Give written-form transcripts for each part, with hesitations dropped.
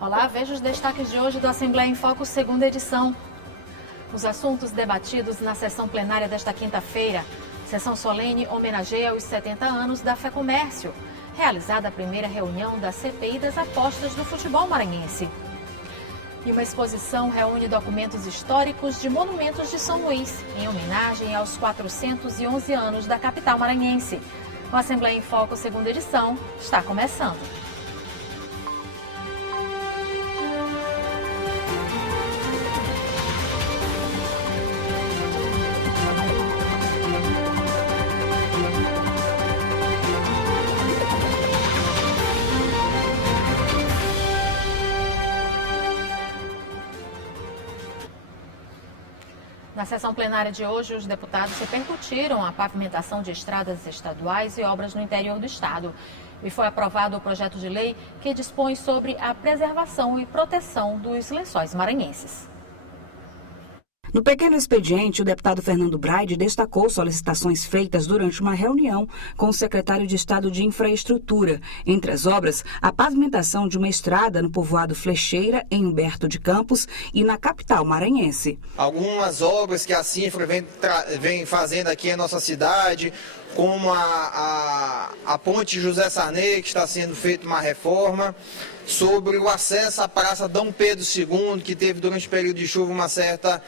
Olá, veja os destaques de hoje do Assembleia em Foco, segunda edição. Os assuntos debatidos na sessão plenária desta quinta-feira. Sessão solene homenageia os 70 anos da FEComércio. Realizada a primeira reunião da CPI das apostas do futebol maranhense. E uma exposição reúne documentos históricos de monumentos de São Luís, em homenagem aos 411 anos da capital maranhense. O Assembleia em Foco, segunda edição, está começando. Na sessão plenária de hoje, os deputados repercutiram a pavimentação de estradas estaduais e obras no interior do estado. E foi aprovado o projeto de lei que dispõe sobre a preservação e proteção dos lençóis maranhenses. No pequeno expediente, o deputado Fernando Braide destacou solicitações feitas durante uma reunião com o secretário de Estado de Infraestrutura. Entre as obras, a pavimentação de uma estrada no povoado Flecheira, em Humberto de Campos, e na capital maranhense. Algumas obras que a Cinfra vem fazendo aqui em nossa cidade, como a ponte José Sarney, que está sendo feita uma reforma, sobre o acesso à Praça Dom Pedro II, que teve durante o período de chuva uma certa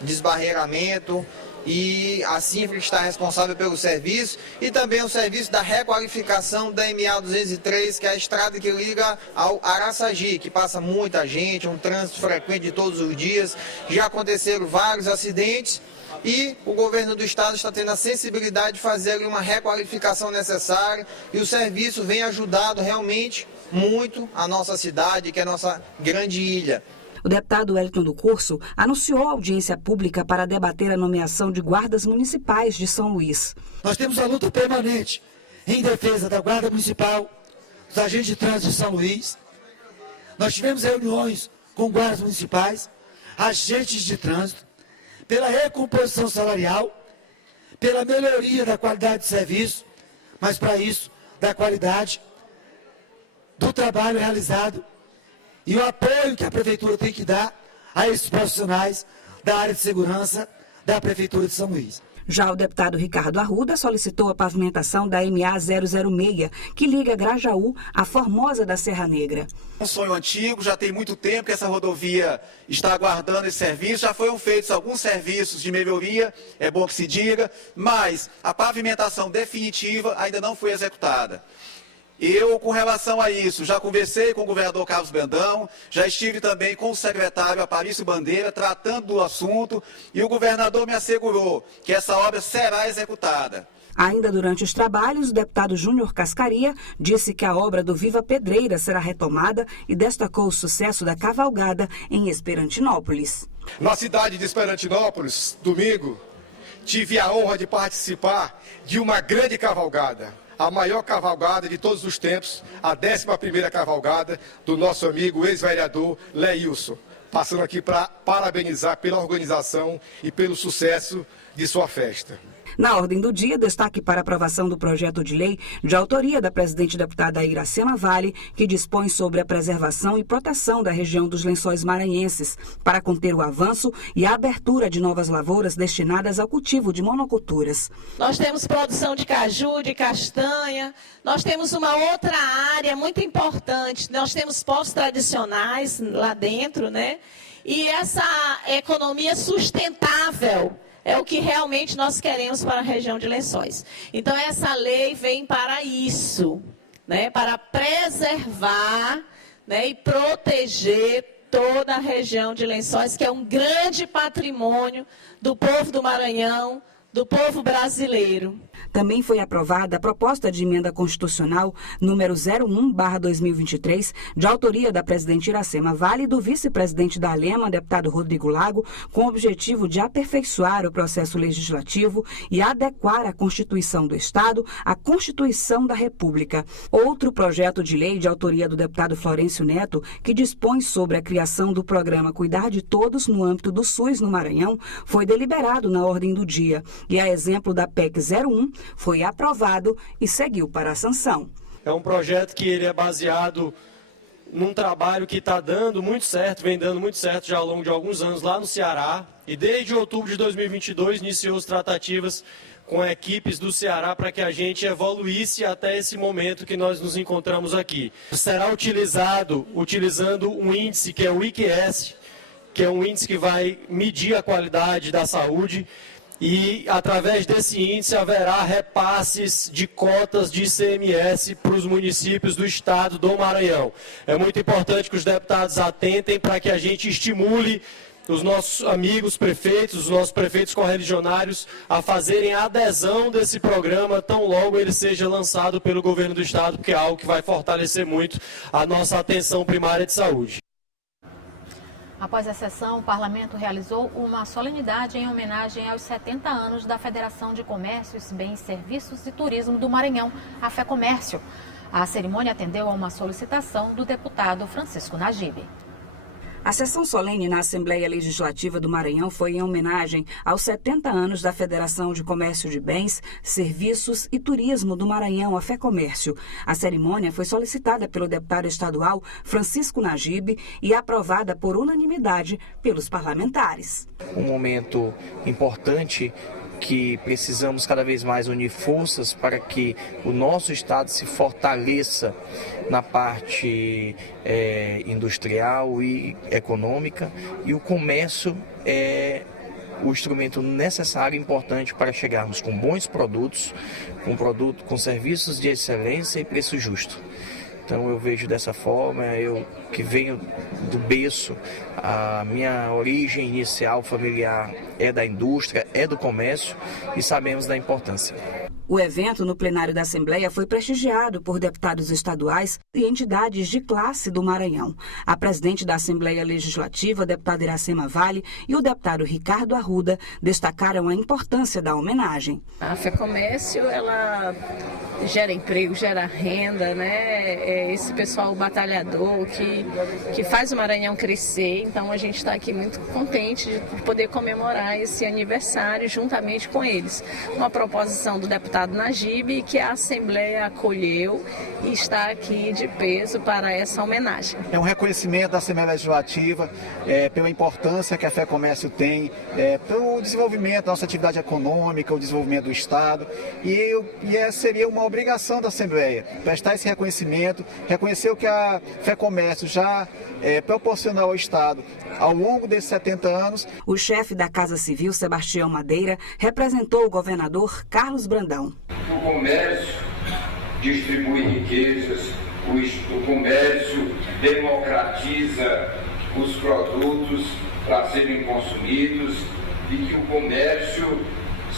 desbarreiramento, e a Cinfra está responsável pelo serviço, e também o serviço da requalificação da MA 203, que é a estrada que liga ao Araçagi, que passa muita gente, um trânsito frequente de todos os dias. Já aconteceram vários acidentes e o governo do estado está tendo a sensibilidade de fazer uma requalificação necessária, e o serviço vem ajudando realmente muito a nossa cidade, que é a nossa grande ilha. O deputado Wellington do Curso anunciou audiência pública para debater a nomeação de guardas municipais de São Luís. Nós temos a luta permanente em defesa da Guarda Municipal, dos agentes de trânsito de São Luís. Nós tivemos reuniões com guardas municipais, agentes de trânsito, pela recomposição salarial, pela melhoria da qualidade de serviço, mas para isso, da qualidade do trabalho realizado e o apoio que a Prefeitura tem que dar a esses profissionais da área de segurança da Prefeitura de São Luís. Já o deputado Ricardo Arruda solicitou a pavimentação da MA 006, que liga Grajaú à Formosa da Serra Negra. Um sonho antigo, já tem muito tempo que essa rodovia está aguardando esse serviço, já foram feitos alguns serviços de melhoria, é bom que se diga, mas a pavimentação definitiva ainda não foi executada. Eu, com relação a isso, já conversei com o governador Carlos Brandão, já estive também com o secretário Aparício Bandeira tratando do assunto, e o governador me assegurou que essa obra será executada. Ainda durante os trabalhos, o deputado Júnior Cascaria disse que a obra do Viva Pedreira será retomada e destacou o sucesso da cavalgada em Esperantinópolis. Na cidade de Esperantinópolis, domingo, tive a honra de participar de uma grande cavalgada. A maior cavalgada de todos os tempos, a 11ª cavalgada do nosso amigo ex-vereador Leilson. Passando aqui para parabenizar pela organização e pelo sucesso de sua festa. Na ordem do dia, destaque para a aprovação do projeto de lei de autoria da presidente deputada Iracema Vale, que dispõe sobre a preservação e proteção da região dos Lençóis Maranhenses, para conter o avanço e a abertura de novas lavouras destinadas ao cultivo de monoculturas. Nós temos produção de caju, de castanha, nós temos uma outra área muito importante, nós temos povos tradicionais lá dentro, né? E essa economia sustentável é o que realmente nós queremos para a região de Lençóis. Então, essa lei vem para isso, né, para preservar, né, e proteger toda a região de Lençóis, que é um grande patrimônio do povo do Maranhão, do povo brasileiro. Também foi aprovada a proposta de emenda constitucional número 01/2023, de autoria da presidente Iracema Vale e do vice-presidente da ALEMA, deputado Rodrigo Lago, com o objetivo de aperfeiçoar o processo legislativo e adequar a Constituição do Estado à Constituição da República. Outro projeto de lei de autoria do deputado Florencio Neto, que dispõe sobre a criação do programa Cuidar de Todos no âmbito do SUS no Maranhão, foi deliberado na ordem do dia. E a exemplo da PEC 01, foi aprovado e seguiu para a sanção. É um projeto que ele é baseado num trabalho que está dando muito certo, vem dando muito certo já ao longo de alguns anos lá no Ceará. E desde outubro de 2022 iniciou as tratativas com equipes do Ceará para que a gente evoluísse até esse momento que nós nos encontramos aqui. Será utilizando um índice que é o IQS, que é um índice que vai medir a qualidade da saúde, e através desse índice haverá repasses de cotas de ICMS para os municípios do estado do Maranhão. É muito importante que os deputados atentem para que a gente estimule os nossos amigos prefeitos, os nossos prefeitos correligionários a fazerem a adesão desse programa tão logo ele seja lançado pelo governo do estado, porque é algo que vai fortalecer muito a nossa atenção primária de saúde. Após a sessão, o parlamento realizou uma solenidade em homenagem aos 70 anos da Federação de Comércios, Bens, Serviços e Turismo do Maranhão, a FEComércio. A cerimônia atendeu a uma solicitação do deputado Francisco Najib. A sessão solene na Assembleia Legislativa do Maranhão foi em homenagem aos 70 anos da Federação de Comércio de Bens, Serviços e Turismo do Maranhão, a FEComércio. A cerimônia foi solicitada pelo deputado estadual Francisco Najib e aprovada por unanimidade pelos parlamentares. Um momento importante que precisamos cada vez mais unir forças para que o nosso estado se fortaleça na parte industrial e econômica, e o comércio é o instrumento necessário e importante para chegarmos com bons produtos, com serviços de excelência e preço justo. Então eu vejo dessa forma, eu que venho do berço, a minha origem inicial familiar é da indústria, é do comércio, e sabemos da importância. O evento no plenário da Assembleia foi prestigiado por deputados estaduais e entidades de classe do Maranhão. A presidente da Assembleia Legislativa, a deputada Iracema Vale, e o deputado Ricardo Arruda destacaram a importância da homenagem. A FEComércio, ela gera emprego, gera renda, né? Esse pessoal batalhador que faz o Maranhão crescer. Então a gente está aqui muito contente de poder comemorar esse aniversário juntamente com eles. Uma proposição do deputado Najib, que a Assembleia acolheu e está aqui de peso para essa homenagem. É um reconhecimento da Assembleia Legislativa pela importância que a FEComércio tem pelo desenvolvimento da nossa atividade econômica, o desenvolvimento do Estado, e seria uma obrigação da Assembleia prestar esse reconhecimento, reconhecer o que a FEComércio já proporcionou ao Estado ao longo desses 70 anos. O chefe da Casa Civil, Sebastião Madeira, representou o governador Carlos Brandão. O comércio distribui riquezas, o comércio democratiza os produtos para serem consumidos, e que o comércio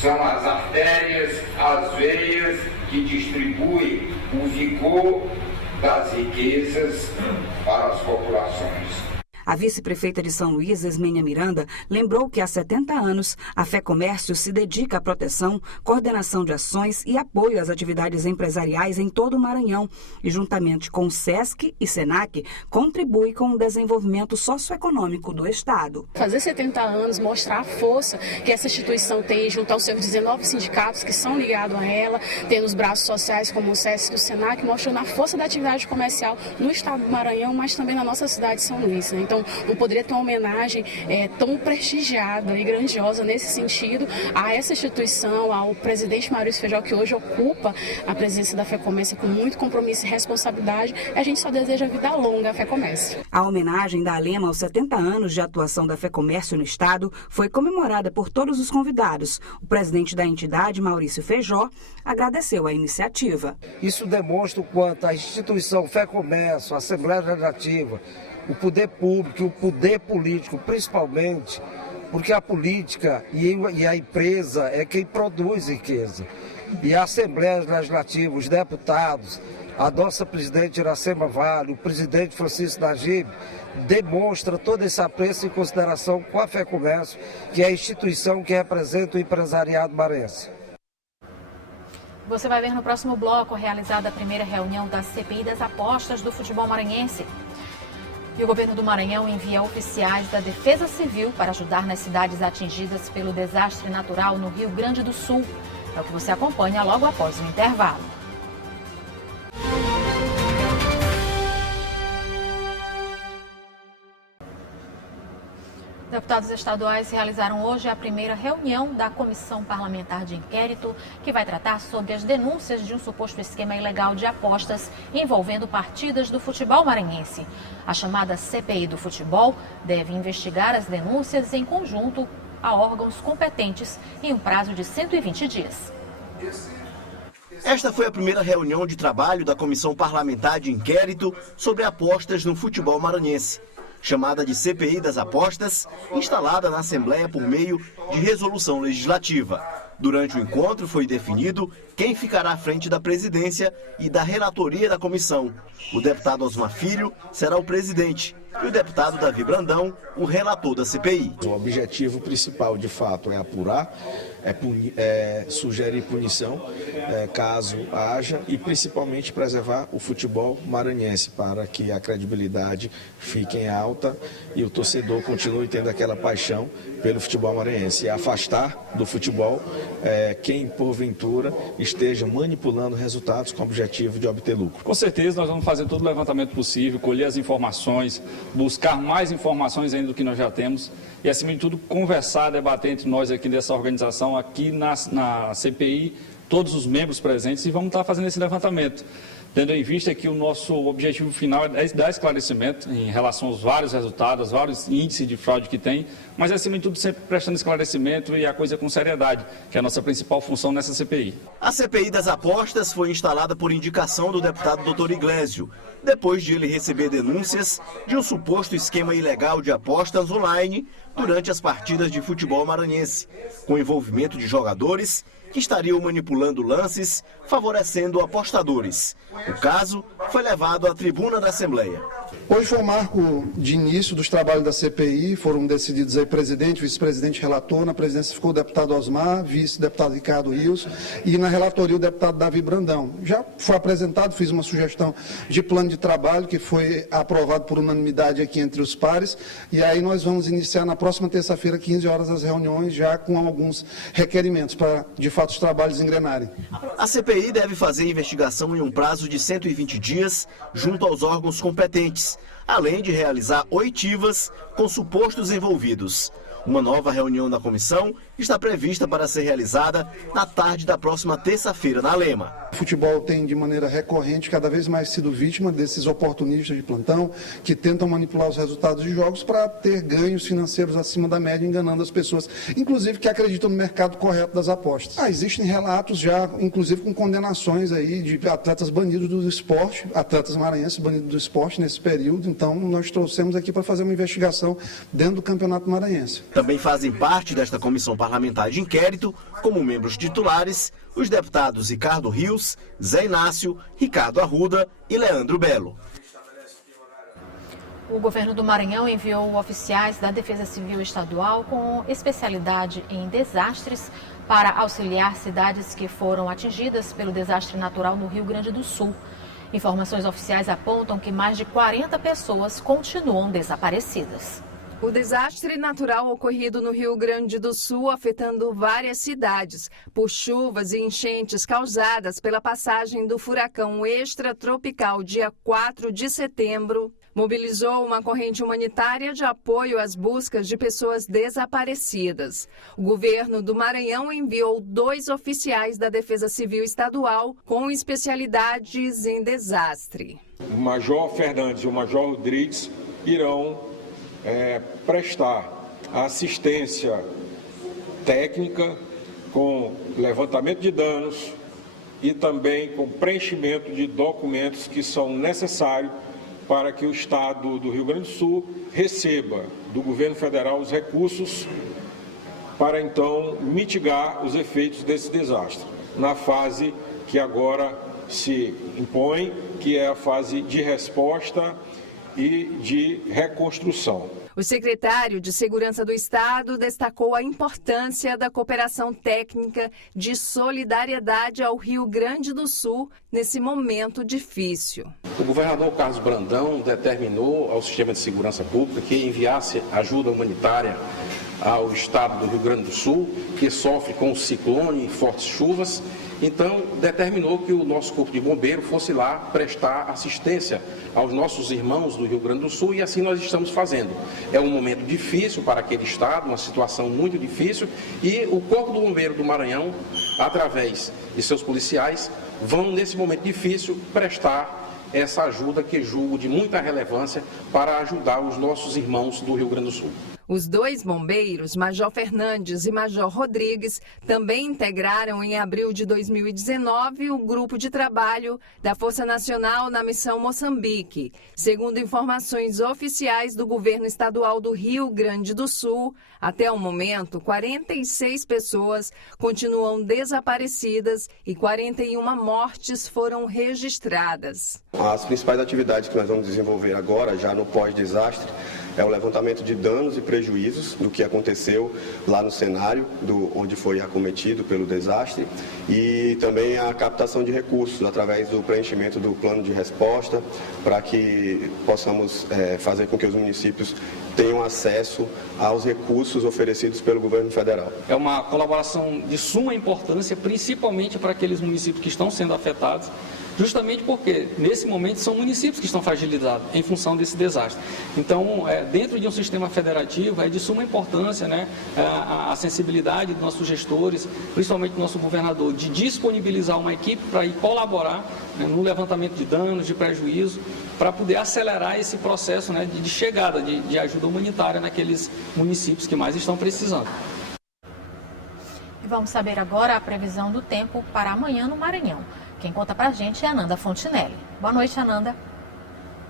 são as artérias, as veias que distribuem o vigor das riquezas para as populações. A vice-prefeita de São Luís, Esmênia Miranda, lembrou que há 70 anos a FEComércio se dedica à proteção, coordenação de ações e apoio às atividades empresariais em todo o Maranhão e, juntamente com o SESC e SENAC, contribui com o desenvolvimento socioeconômico do Estado. Fazer 70 anos, mostrar a força que essa instituição tem junto aos seus 19 sindicatos que são ligados a ela, tendo os braços sociais como o SESC e o SENAC, mostrando a força da atividade comercial no Estado do Maranhão, mas também na nossa cidade de São Luís. Então, não poderia ter uma homenagem tão prestigiada e grandiosa nesse sentido a essa instituição, ao presidente Maurício Feijó, que hoje ocupa a presidência da FEComércio com muito compromisso e responsabilidade. A gente só deseja vida longa à FEComércio. A homenagem da Alema aos 70 anos de atuação da FEComércio no Estado foi comemorada por todos os convidados. O presidente da entidade, Maurício Feijó, agradeceu a iniciativa. Isso demonstra o quanto a instituição FEComércio, a Assembleia Legislativa, o poder público, o poder político, principalmente, porque a política e a empresa é quem produz riqueza. E a Assembleia Legislativa, os deputados, a nossa presidente Iracema Vale, o presidente Francisco Najib, demonstra todo esse apreço e consideração com a FEComércio, que é a instituição que representa o empresariado maranhense. Você vai ver no próximo bloco realizada a primeira reunião da CPI das apostas do futebol maranhense. E o governo do Maranhão envia oficiais da Defesa Civil para ajudar nas cidades atingidas pelo desastre natural no Rio Grande do Sul. É o que você acompanha logo após o intervalo. Deputados estaduais realizaram hoje a primeira reunião da Comissão Parlamentar de Inquérito, que vai tratar sobre as denúncias de um suposto esquema ilegal de apostas envolvendo partidas do futebol maranhense. A chamada CPI do futebol deve investigar as denúncias em conjunto a órgãos competentes em um prazo de 120 dias. Esta foi a primeira reunião de trabalho da Comissão Parlamentar de Inquérito sobre apostas no futebol maranhense, chamada de CPI das Apostas, instalada na Assembleia por meio de resolução legislativa. Durante o encontro foi definido quem ficará à frente da presidência e da relatoria da comissão. O deputado Osmar Filho será o presidente e o deputado Davi Brandão, o relator da CPI. O objetivo principal, de fato, é apurar, sugerir punição, caso haja, e principalmente preservar o futebol maranhense, para que a credibilidade fique em alta e o torcedor continue tendo aquela paixão pelo futebol maranhense. E afastar do futebol quem, porventura, esteja manipulando resultados com o objetivo de obter lucro. Com certeza nós vamos fazer todo o levantamento possível, colher as informações, buscar mais informações ainda do que nós já temos e, acima de tudo, conversar, debater entre nós aqui dessa organização, aqui na CPI, todos os membros presentes, e vamos estar fazendo esse levantamento, tendo em vista que o nosso objetivo final é dar esclarecimento em relação aos vários resultados, vários índices de fraude que tem, mas, acima de tudo, sempre prestando esclarecimento e a coisa com seriedade, que é a nossa principal função nessa CPI. A CPI das apostas foi instalada por indicação do deputado Dr. Iglesio, depois de ele receber denúncias de um suposto esquema ilegal de apostas online durante as partidas de futebol maranhense, com envolvimento de jogadores que estariam manipulando lances, favorecendo apostadores. O caso foi levado à tribuna da Assembleia. Hoje foi o marco de início dos trabalhos da CPI, foram decididos aí presidente, vice-presidente, relator. Na presidência ficou o deputado Osmar, vice-deputado Ricardo Rios e na relatoria o deputado Davi Brandão. Já foi apresentado, fiz uma sugestão de plano de trabalho que foi aprovado por unanimidade aqui entre os pares, e aí nós vamos iniciar na próxima terça-feira, 15 horas, as reuniões, já com alguns requerimentos para, de fato, os trabalhos engrenarem. A CPI deve fazer investigação em um prazo de 120 dias junto aos órgãos competentes, além de realizar oitivas com supostos envolvidos. Uma nova reunião da comissão está prevista para ser realizada na tarde da próxima terça-feira na Lema. O futebol tem, de maneira recorrente, cada vez mais sido vítima desses oportunistas de plantão que tentam manipular os resultados de jogos para ter ganhos financeiros acima da média, enganando as pessoas, inclusive que acreditam no mercado correto das apostas. Existem relatos já, inclusive com condenações aí de atletas banidos do esporte, atletas maranhenses banidos do esporte nesse período. Então, nós trouxemos aqui para fazer uma investigação dentro do Campeonato Maranhense. Também fazem parte desta comissão parlamentar de inquérito, como membros titulares, os deputados Ricardo Rios, Zé Inácio, Ricardo Arruda e Leandro Belo. O governo do Maranhão enviou oficiais da Defesa Civil Estadual com especialidade em desastres para auxiliar cidades que foram atingidas pelo desastre natural no Rio Grande do Sul. Informações oficiais apontam que mais de 40 pessoas continuam desaparecidas. O desastre natural ocorrido no Rio Grande do Sul, afetando várias cidades, por chuvas e enchentes causadas pela passagem do furacão extratropical dia 4 de setembro, mobilizou uma corrente humanitária de apoio às buscas de pessoas desaparecidas. O governo do Maranhão enviou 2 oficiais da Defesa Civil Estadual com especialidades em desastre. O Major Fernandes e o Major Rodrigues irão prestar assistência técnica com levantamento de danos e também com preenchimento de documentos que são necessários para que o Estado do Rio Grande do Sul receba do governo federal os recursos para então mitigar os efeitos desse desastre, na fase que agora se impõe, que é a fase de resposta e de reconstrução. O secretário de Segurança do Estado destacou a importância da cooperação técnica de solidariedade ao Rio Grande do Sul nesse momento difícil. O governador Carlos Brandão determinou ao Sistema de Segurança Pública que enviasse ajuda humanitária ao estado do Rio Grande do Sul, que sofre com o ciclone e fortes chuvas. Então, determinou que o nosso Corpo de Bombeiro fosse lá prestar assistência aos nossos irmãos do Rio Grande do Sul, e assim nós estamos fazendo. É um momento difícil para aquele estado, uma situação muito difícil, e o Corpo do Bombeiro do Maranhão, através de seus policiais, vão, nesse momento difícil, prestar essa ajuda que julgo de muita relevância para ajudar os nossos irmãos do Rio Grande do Sul. Os dois bombeiros, Major Fernandes e Major Rodrigues, também integraram em abril de 2019 o grupo de trabalho da Força Nacional na missão Moçambique. Segundo informações oficiais do governo estadual do Rio Grande do Sul, até o momento, 46 pessoas continuam desaparecidas e 41 mortes foram registradas. As principais atividades que nós vamos desenvolver agora, já no pós-desastre, é o levantamento de danos e prejuízos do que aconteceu lá no cenário, onde foi acometido pelo desastre, e também a captação de recursos através do preenchimento do plano de resposta, para que possamos fazer com que os municípios tenham acesso aos recursos oferecidos pelo governo federal. É uma colaboração de suma importância, principalmente para aqueles municípios que estão sendo afetados, justamente porque, nesse momento, são municípios que estão fragilizados em função desse desastre. Então, dentro de um sistema federativo, é de suma importância, né, a sensibilidade dos nossos gestores, principalmente do nosso governador, de disponibilizar uma equipe para ir colaborar, né, no levantamento de danos, de prejuízo, para poder acelerar esse processo, né, de chegada de ajuda humanitária naqueles municípios que mais estão precisando. E vamos saber agora a previsão do tempo para amanhã no Maranhão. Quem conta pra gente é a Ananda Fontinelli. Boa noite, Ananda.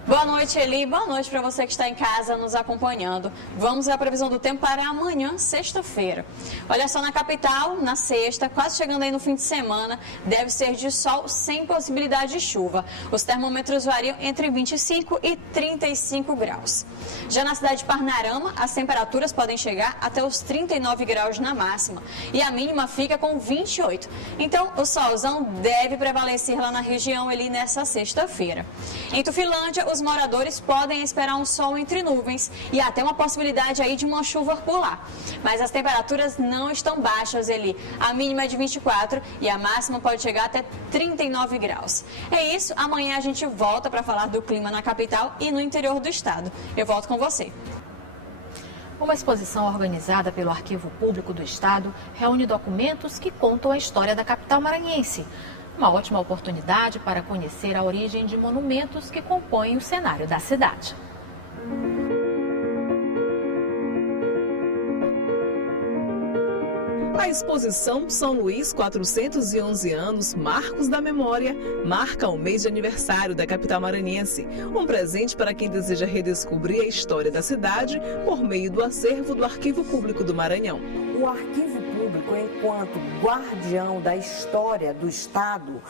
Boa noite, Eli. Boa noite para você que está em casa nos acompanhando. Vamos à previsão do tempo para amanhã, sexta-feira. Olha só, na capital, na sexta, quase chegando aí no fim de semana, deve ser de sol sem possibilidade de chuva. Os termômetros variam entre 25 e 35 graus. Já na cidade de Parnarama, as temperaturas podem chegar até os 39 graus na máxima e a mínima fica com 28. Então, o solzão deve prevalecer lá na região, Eli, nessa sexta-feira. Em Tufilândia, os moradores podem esperar um sol entre nuvens e até uma possibilidade aí de uma chuva por lá. Mas as temperaturas não estão baixas, Eli. A mínima é de 24 e a máxima pode chegar até 39 graus. É isso, amanhã a gente volta para falar do clima na capital e no interior do estado. Eu volto com você. Uma exposição organizada pelo Arquivo Público do Estado reúne documentos que contam a história da capital maranhense. Uma ótima oportunidade para conhecer a origem de monumentos que compõem o cenário da cidade. A exposição São Luís, 411 anos, Marcos da Memória, marca o mês de aniversário da capital maranhense. Um presente para quem deseja redescobrir a história da cidade por meio do acervo do Arquivo Público do Maranhão. O Arquivo Público, enquanto guardião da história do Estado,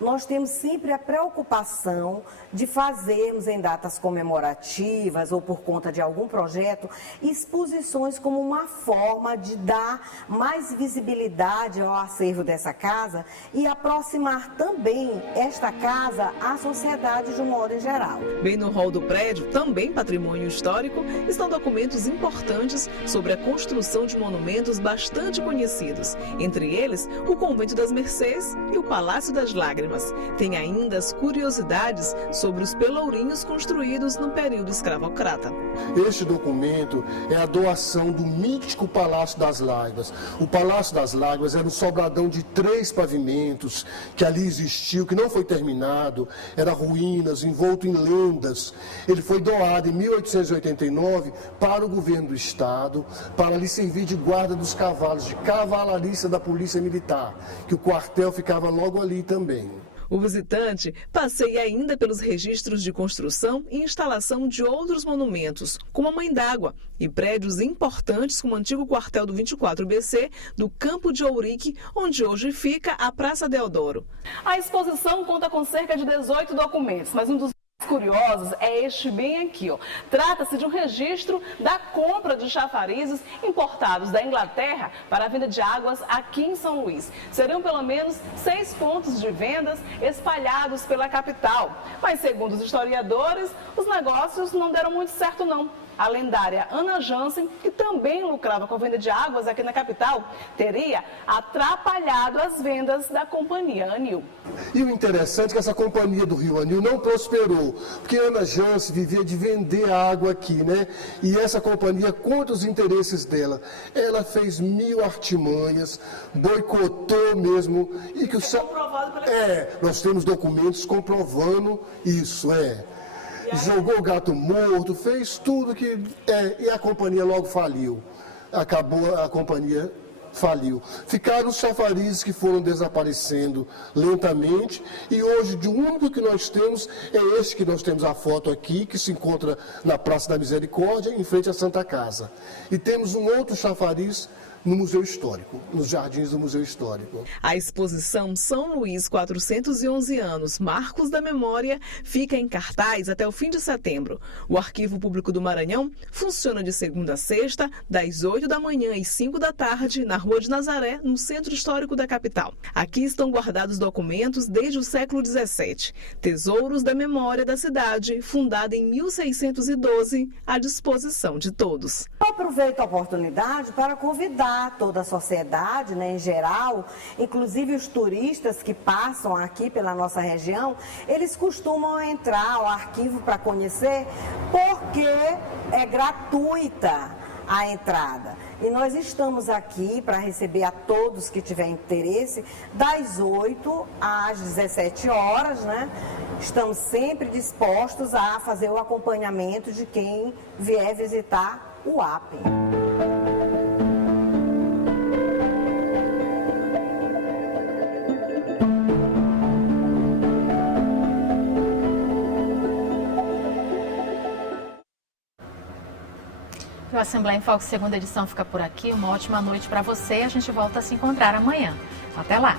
nós temos sempre a preocupação de fazermos em datas comemorativas ou por conta de algum projeto, exposições como uma forma de dar mais visibilidade ao acervo dessa casa e aproximar também esta casa à sociedade de um modo em geral. Bem no hall do prédio, também patrimônio histórico, estão documentos importantes sobre a construção de monumentos bastante conhecidos. Entre eles, o Convento das Mercês e o Palácio das Lágrimas. Tem ainda as curiosidades sobre os pelourinhos construídos no período escravocrata. Este documento é a doação do mítico Palácio das Lágrimas. O Palácio das Lágrimas era um sobradão de 3 pavimentos que ali existiu, que não foi terminado, era ruínas, envolto em lendas. Ele foi doado em 1889 para o governo do Estado, para lhe servir de guarda dos cavalos, de cavalariça da Polícia Militar, que o quartel ficava logo ali também. O visitante passeia ainda pelos registros de construção e instalação de outros monumentos, como a Mãe d'Água, e prédios importantes como o antigo quartel do 24BC do Campo de Ourique, onde hoje fica a Praça Deodoro. A exposição conta com cerca de 18 documentos, mas um dos curiosos é este bem aqui, ó. Trata-se de um registro da compra de chafarizes importados da Inglaterra para a venda de águas aqui em São Luís. Serão pelo menos 6 pontos de vendas espalhados pela capital. Mas segundo os historiadores, os negócios não deram muito certo não. A lendária Ana Jansen, que também lucrava com a venda de águas aqui na capital, teria atrapalhado as vendas da companhia Anil. E o interessante é que essa companhia do Rio Anil não prosperou, porque Ana Jansen vivia de vender água aqui, né? E essa companhia, contra os interesses dela, ela fez 1000 artimanhas, boicotou mesmo. E que comprovado pela... nós temos documentos comprovando isso, Jogou o gato morto, fez tudo que... e a companhia logo faliu. Acabou, a companhia faliu. Ficaram os chafarizes que foram desaparecendo lentamente e hoje o único que nós temos é este que nós temos a foto aqui, que se encontra na Praça da Misericórdia, em frente à Santa Casa. E temos um outro chafariz no Museu Histórico, nos jardins do Museu Histórico. A exposição São Luís 411 anos, Marcos da Memória, fica em cartaz até o fim de setembro. O Arquivo Público do Maranhão funciona de segunda a sexta, das 8 da manhã às 5 da tarde, na Rua de Nazaré, no Centro Histórico da capital. Aqui estão guardados documentos desde o século XVII. Tesouros da memória da cidade, fundada em 1612, à disposição de todos. Eu aproveito a oportunidade para convidar toda a sociedade, em geral, inclusive os turistas que passam aqui pela nossa região, eles costumam entrar ao arquivo para conhecer, porque é gratuita a entrada. E nós estamos aqui para receber a todos que tiverem interesse, das 8 às 17 horas, Estamos sempre dispostos a fazer o acompanhamento de quem vier visitar o APE. O Assembleia em Foco, segunda edição, fica por aqui. Uma ótima noite para você. A gente volta a se encontrar amanhã. Até lá!